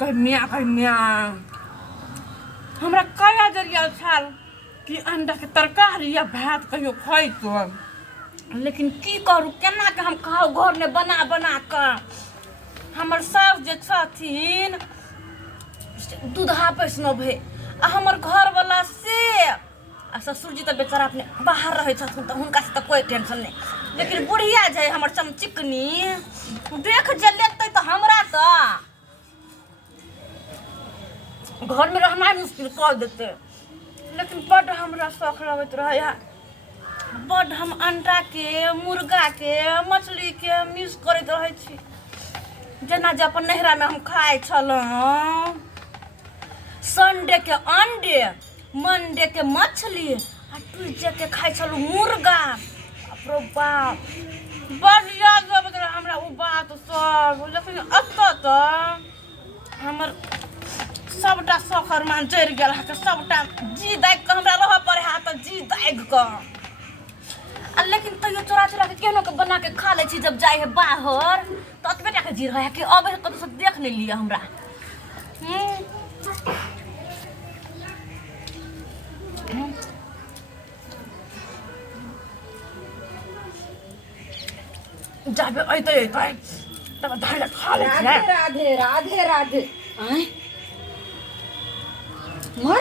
कहिया हमरा कया जरिया छाल कि अंडा के तरकारी या भात कहियो खैतो, लेकिन की करू केना के हम खाऊ घर में बना बना कर। हमर सास जे छथिन दूधा पैसनो भे आ हमर घर वाला से आ ससुर जी तो बेचारा अपने बाहर रहे छथिन तो हुनका से तो कोई टेंशन नहीं, लेकिन बुढ़िया जे हमर चमचिकनी देख जे लेते तो हमरा तो घर में रहना मुश्किल कर देते। लेकिन बड़ हमरा शौक लगत रहे, बड़ हम अंडा के मुर्गा के मछली के मिस करते रहे छी, जना जे अपन नहरा में हम खाए छलौं। संडे के अंडे, मंडे के मछली आ ट्यूसडे के खाए छलौं मुर्गा। बाप रे बाप बड़ याद आबत रहे हमरा उ बात सब, लेकिन अत्ता तो हमर सबटा शौखर मान जरि गेल है, सबटा जी दागि के हमरा रह पड़े है तो जी दागि के। लेकिन तैयो चोरा चोरा के केहनो के बना के खा ले छी जब जाए है बाहर तो अतबेटा के जी रहे है कि अब कतौ से देख नहीं लिया हमरा। जाबे अइते तब धान खा ले छी। राधे राधे राधे आय मर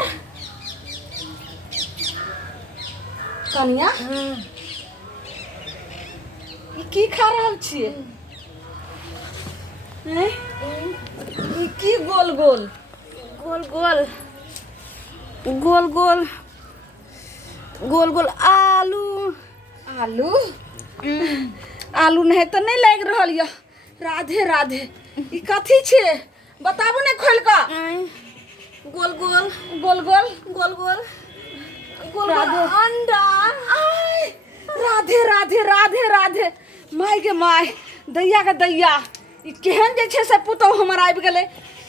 कन्या ई की खा रहल छियै? हैं ई की गोल गोल गोल गोल गोल गोल गोल गोल आलू आलू आलू नहीं तो नहीं लग रहल य। राधे राधे ई कथी छै बताबू ने खोल का। गोल गोल गोल गोल गोल गोल गोल राधे। अंडा। आय राधे राधे राधे राधे माय गे माय दैया के दैया ई केहन जे छै से पुतौ हमर आबि गेलै,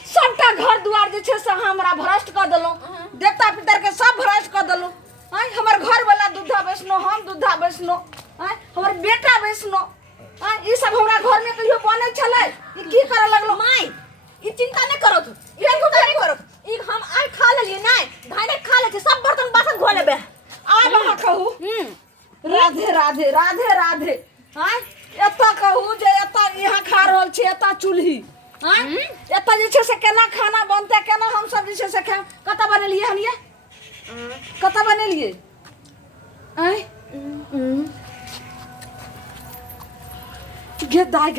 सबटा घर दुआर जे छै से हमरा भ्रष्ट कऽ देलहुँ, देवता पितर के सब भ्रष्ट कऽ देलहुँ। आय हमर घर वाला दूधा बेचनो, हम दूधा बेचनो, आय हमर बेटा बेचनो, आय ई सब हमरा घर में कहियो बनै छलै। ई की करे लगलो माय ई चिंता नहीं करो तू, ये चिंता नहीं करो ई हम आइ खा लेलिए नहीं धाने खा ले छी, सब बर्तन बासन धो लेबे। आब अहाँ कहू राधे राधे राधे राधे। आय एतऽ कहू जे एतऽ यहाँ खा रहल छी, एतऽ चूल्ही आय एतऽ जे छै से केना खाना बनतै, केना हम सब जे छै से खाएब। कतऽ बनेलिए हन ये, कतऽ बनेलिए? आय गे दाय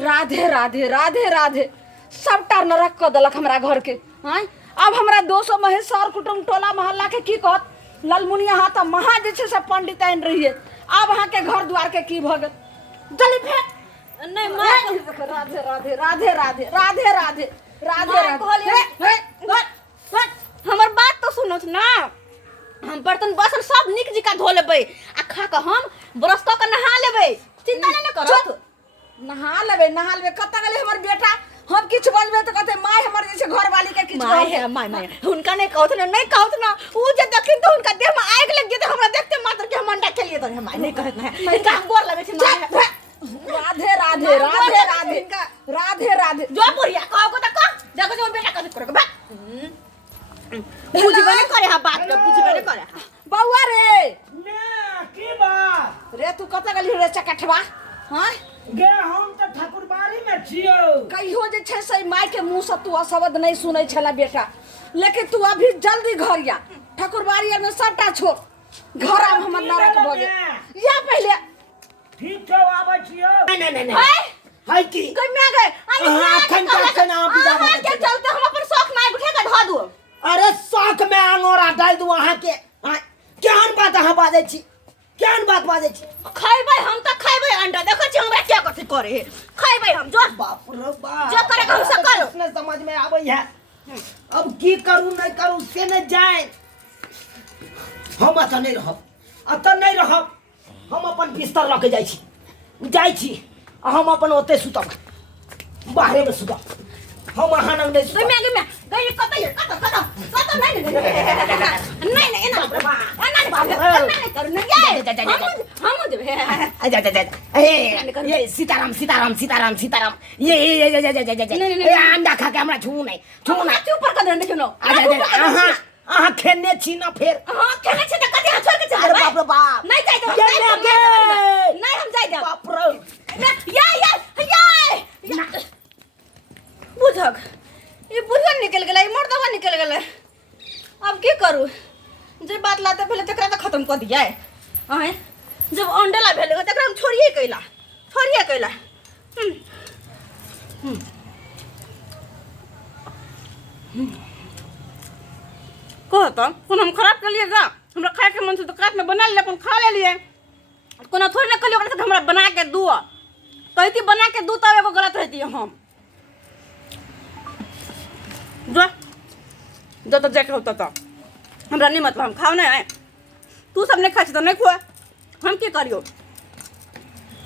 राधे राधे राधे राधे सबटा नरक कऽ देलक हमरा घर के। आय अब हमरा 200 महेश सर कुटुम्ब टोला मोहल्ला के की कहत, ललमुनिया हाथ महा जे छै से पंडित आइन रहिए, अब अहाँ के घर द्वार के की भऽ गेल। जल्दी फेंक नहीं माय राधे राधे राधे राधे राधे राधे राधे हमर बात तो सुनो ना, हम बर्तन बासन सब निक जिका धो लेबै आ खा के हम ब्रश क के नहा लेबै, चिंता नहीं करो। नहा लेबै कतऽ गेलै हमर बेटा? हम किछु बजबै तऽ कहते माय हमर जे छै घरवाली के किछु माय है माय हुनका नहीं कहत ना, नहीं कहत ना उ जे देखिन तो हुनका देह में आग लग जेते, हमरा देखते मात्र के हम अंडा खेलिए तो माय नहीं कहत ना, इनका गोर लगे छै माय। राधे राधे राधे राधे राधे राधे जो बुढ़िया कहो तो कह देखो जो बेटा कथि करे बा बुझबे नहीं करे, हा बात के बुझबे नहीं करे। बौआ रे ना की बात रे तू कतऽ गेली रे चकठवा? हां गे हम तो ठाकुरबाड़ी में छियो। कहियो जे छै से माय के मुंह से तू शब्द नहीं सुनै छला बेटा, लेकिन तू अभी जल्दी घर या, ठाकुरबाड़ी में सबटा छोड़, घर आब हमर नरक भऽ गेल। या पहले ठीक छौ आबै छियो। नहीं हाय की कोई में गए अखन तक से नाम बिदा के चलते हम अपन शौक में उठे के ध दू। अरे शौक में अंगोरा डाल दू अहाँ के। केहन बात अहाँ बाजै छी, केहन बात बाजै छी? खैबै हम त खैबै अंडा, देखै छी हमरा क्या कथि करे है, खैबै हम जो बाप रे बाप जो करे हम से करो। ने समझ में आबै है, अब की करू नहीं करू से न जाए। हम अतऽ नहीं रहब, हम अपन बिस्तर रख जाइ छी आ हम अपन ओते सुतब, बाहरे में सुतब, हम अहाँ लग नहीं सुतब। में गई कत नहीं एना नहीं कर नहीं हम देबे आजा जा जा ये सीताराम सीताराम सीताराम सीताराम ये अंडा खा के हमरा छू नहीं ऊपर कर दे देखो आजा आहा खेने छी ना फिर हां खेने छी त कते हाथ छोड़ के चल अरे बाप रे बाप नहीं जाय दो नहीं हम जाय दो बाप रे या बुझक ये बुझन निकल गेलै मर्दवा निकल गेलै अब की करू जे बात लाते पहले तकरा त खत्म कर दिया है जब अंडा भेले तकरा हम छोड़िए कैला कहता कौन हम खराब कर लिए जा हमरा खाए के मन से तो काट में बना ले अपन खा ले लिए कोना थोड़ी ना कलियो ओकरा से हमरा बना के दू कहती बना के दू तब एगो गलत रहती हम जो तो जाके होता था हमरा नहीं मतलब हम खाओ नहीं तू सब नहीं खाई तो नहीं खुआ हम की करियो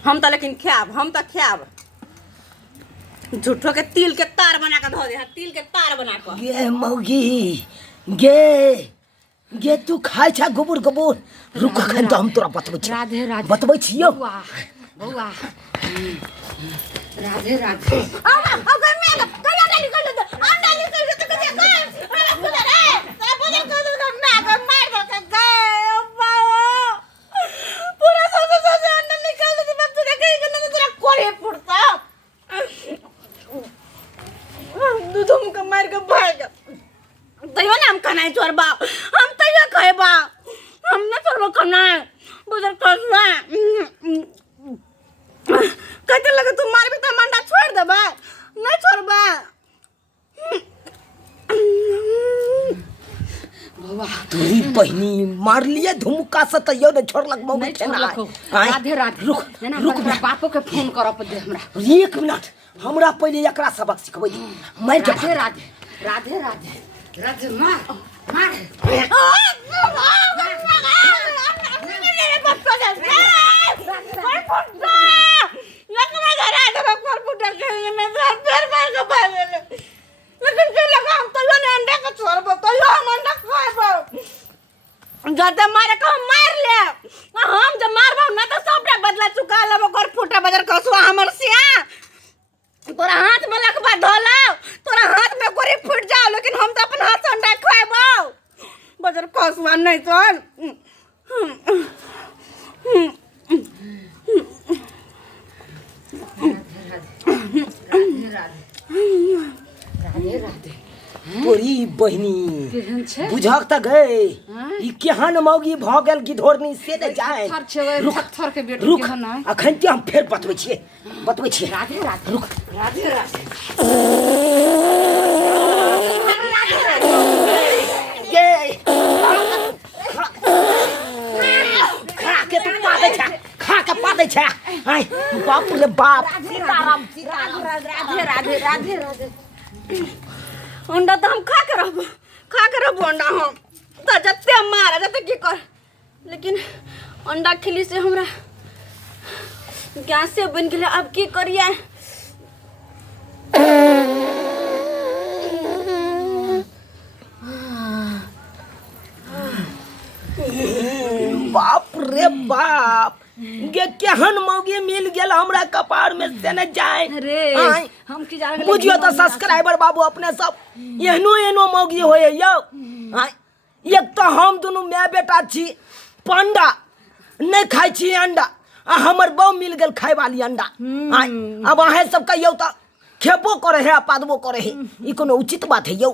हम तो लेकिन खाब झूठो के तिल के तार बना के धो दे तिल के तार बना के ये मौगी गे तू खाइ छ गोबर रुक खन तो हम तोरा बतबै छी राधे बतबै छियौ बौआ राधे अब घर में अंडा निकल दे तो कैसे रे तेरा बोले कर दो ना कर मार दो के गए बाओ पूरा सोचे अंडा निकल दे बाप तुझे कहीं करना तो तेरा कोड़े फुटता दूधम का मार के भाग तैयो ना हम खाना छोड़ बा हम तैयो खाए बा हम ना छोड़ खाना बुझर कसवा कहते लगे तू मार भी तो मंडा छोड़ दे बा नहीं छोड़ बा बाबा तोरी बहनी मार लिए धुमका से तैयो ने छोड़लक मौगी छेना राधे रुक बापो के फोन करब दे हमरा 1 मिनट हमरा पहले एकरा सबक सिखबै दी मार के राधे मार जाते मारे को मार ले हम जब मारबो ना तो सबटा बदला चुका लेबो कर फुटा बजर कसुआ हमर सिया तोरा हाथ में लखबा धोला तोरा हाथ में कोरी फूट जाओ लेकिन हम तो अपन हाथ से अंडा खाएबो बजर कसुआ नहीं तो राधे तोरी बहनी बुझक त गए ई केहन मौगी भ गेल कि धोरनी से न जाए थर के बेटी रुक अखन ते हम फेर बतबै छियै राधे रुक राधे गे खा के पादै छ हाय बाप रे बाप सीताराम राधे अंडा तो हम खा के रहबो अंडा हम तो जत्ते मार जत्ते की कर लेकिन अंडा खिली से हमरा गैस से बन गेले अब की करिए बाप रे बाप गे केहन मौगी मिल गेल हमरा कपार में से न जाए अरे हम की जाने बुझियो तो सब्सक्राइबर बाबू अपने सब एहनो मौगी होए यौ एक तो हम दुनू माय बेटा छी पंडा नहीं खाई छी अंडा आ हमर बहू मिल गेल खाए वाली अंडा अब अहे सब कहियो तो खेबो करे है पादबो करे है ई कोनो उचित बात है यौ